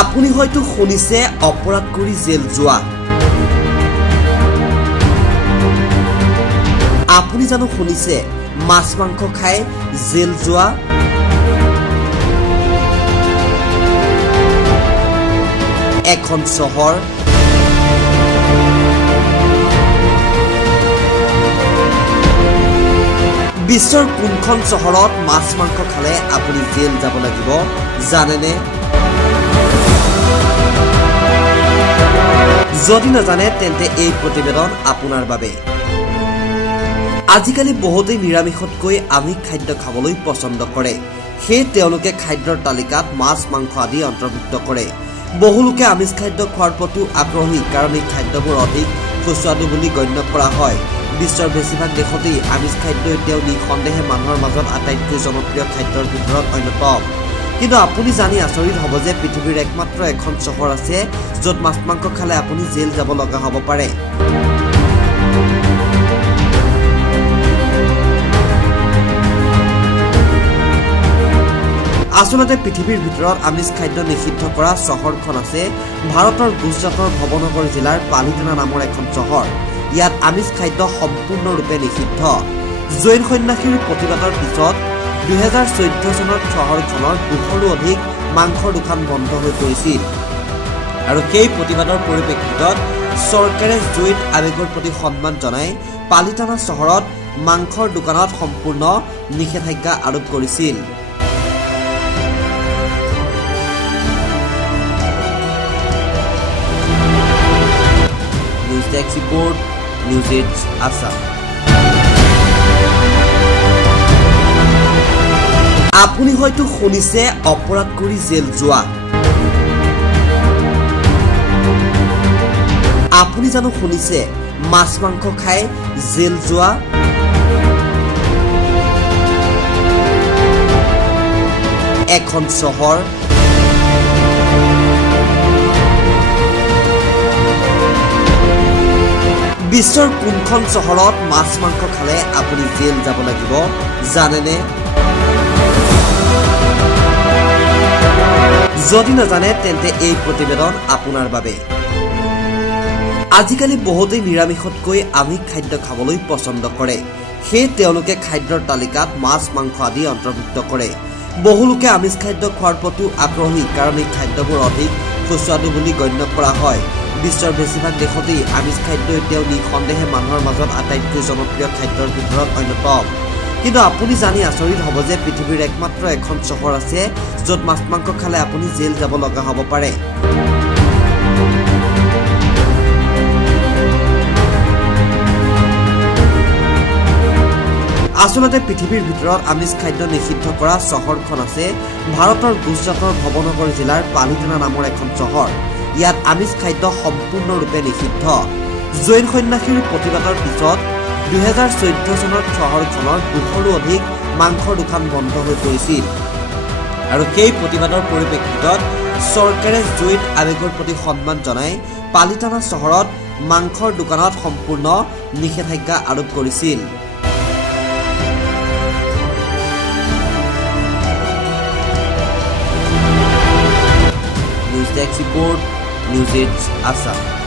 আপুনি হয়তো শুনিছে অপৰাধ কৰি জেল যোৱা। আপুনি জানো শুনিছে মাছ মাংস খাই জেল যোৱা? এখন চহৰ বিশ্বৰ কোনখন চহৰত মাছ মাংস খালে আপুনি জেল যাব লাগিব জানেনে? যদি নাজানে তেন্তে এই প্ৰতিবেদন আপোনাৰ বাবে। আজিকালি বহুতেই নিৰামিষতকৈ আমিষ খাদ্য খাবলৈ পছন্দ কৰে। সেই তেওঁলোকে খাদ্যৰ তালিকাত মাছ মাংস আদি অন্তৰ্ভুক্ত কৰে। বহু লোকে আমিষ খাদ্য খোৱাৰ প্ৰতিও আগ্ৰহী, কাৰণ এই খাদ্যবোৰ অধিক সুস্বাদু বুলি গণ্য কৰা হয়। বিশ্বৰ বেছিভাগ দেশতেই আমিষ খাদ্য এতিয়াও নিঃসন্দেহে মানুহৰ মাজত আটাইতকৈ জনপ্ৰিয় খাদ্যৰ ভিতৰত অন্যতম। কিন্তু আপুনি জানি আচৰিত হ'ব যে পৃথিৱীৰ একমাত্ৰ এখন চহৰ আছে য'ত মাছ মাংস খালে আপুনি জেল যাব লগা হ'ব পাৰে। আচলতে পৃথিৱীৰ ভিতৰত আমিষ খাদ্য নিষিদ্ধ কৰা চহৰখন আছে ভাৰতৰ গুজৰাটৰ ভৱনগৰ জিলাৰ পালিতানা নামৰ এখন চহৰ। ইয়াত আমিষ খাদ্য সম্পূৰ্ণৰূপে নিষিদ্ধ। জৈন সন্যাসীৰ প্ৰতিবাদৰ পিছত 2014 চনত চহৰখনৰ 200ৰো অধিক মাংসৰ দোকান বন্ধ হৈ পৰিছিল, আৰু সেই প্ৰতিবাদৰ পৰিপ্ৰেক্ষিতত চৰকাৰে জৈন আৱেগৰ প্ৰতি সন্মান জনাই পালিতানা চহৰত মাংসৰ দোকানত সম্পূৰ্ণ নিষেধাজ্ঞা আৰোপ কৰিছিল। News desk report, news AIDS Assam. আপুনি হয়তো শুনিছে অপৰাধ কৰি জেল যোৱা। আপুনি জানো শুনিছে মাছ মাংস খাই জেল যোৱা? এখন চহৰ বিশ্বৰ কোনখন চহৰত মাছ মাংস খালে আপুনি জেল যাব লাগিব জানেনে? যদি নাজানে তেন্তে এই প্ৰতিবেদন আপোনাৰ বাবে। আজিকালি বহুতেই নিৰামিষতকৈ আমিষ খাদ্য খাবলৈ পছন্দ কৰে। সেই তেওঁলোকে খাদ্যৰ তালিকাত মাছ মাংস আদি অন্তৰ্ভুক্ত কৰে। বহু লোকে আমিষ খাদ্য খোৱাৰ প্ৰতিও আগ্ৰহী, কাৰণ এই খাদ্যবোৰ অধিক সুস্বাদু বুলি গণ্য কৰা হয়। বিশ্বৰ বেছিভাগ দেশতেই আমিষ খাদ্য এতিয়াও নিঃসন্দেহে মানুহৰ মাজত আটাইতকৈ জনপ্ৰিয় খাদ্যৰ ভিতৰত অন্যতম। কিন্তু আপুনি জানি আচৰিত হ'ব যে পৃথিৱীৰ একমাত্ৰ এখন চহৰ আছে য'ত মাছ মাংস খালে আপুনি জেল যাব লগা হ'ব পাৰে। আচলতে পৃথিৱীৰ ভিতৰত আমিষ খাদ্য নিষিদ্ধ কৰা চহৰখন আছে ভাৰতৰ গুজৰাটৰ ভৱনগৰ জিলাৰ পালিতানা নামৰ এখন চহৰ। ইয়াত আমিষ খাদ্য সম্পূৰ্ণৰূপে নিষিদ্ধ। জৈন সন্যাসীৰ প্ৰতিবাদৰ পিছত 2014 চনত চহৰখনৰ 200ৰো অধিক মাংসৰ দোকান বন্ধ হৈ পৰিছিল, আৰু সেই প্ৰতিবাদৰ পৰিপ্ৰেক্ষিতত চৰকাৰে জৈন আৱেগৰ প্ৰতি সন্মান জনাই পালিতানা চহৰত মাংসৰ দোকানত সম্পূৰ্ণ নিষেধাজ্ঞা আৰোপ কৰিছিল। News desk report, news AIDS Assam.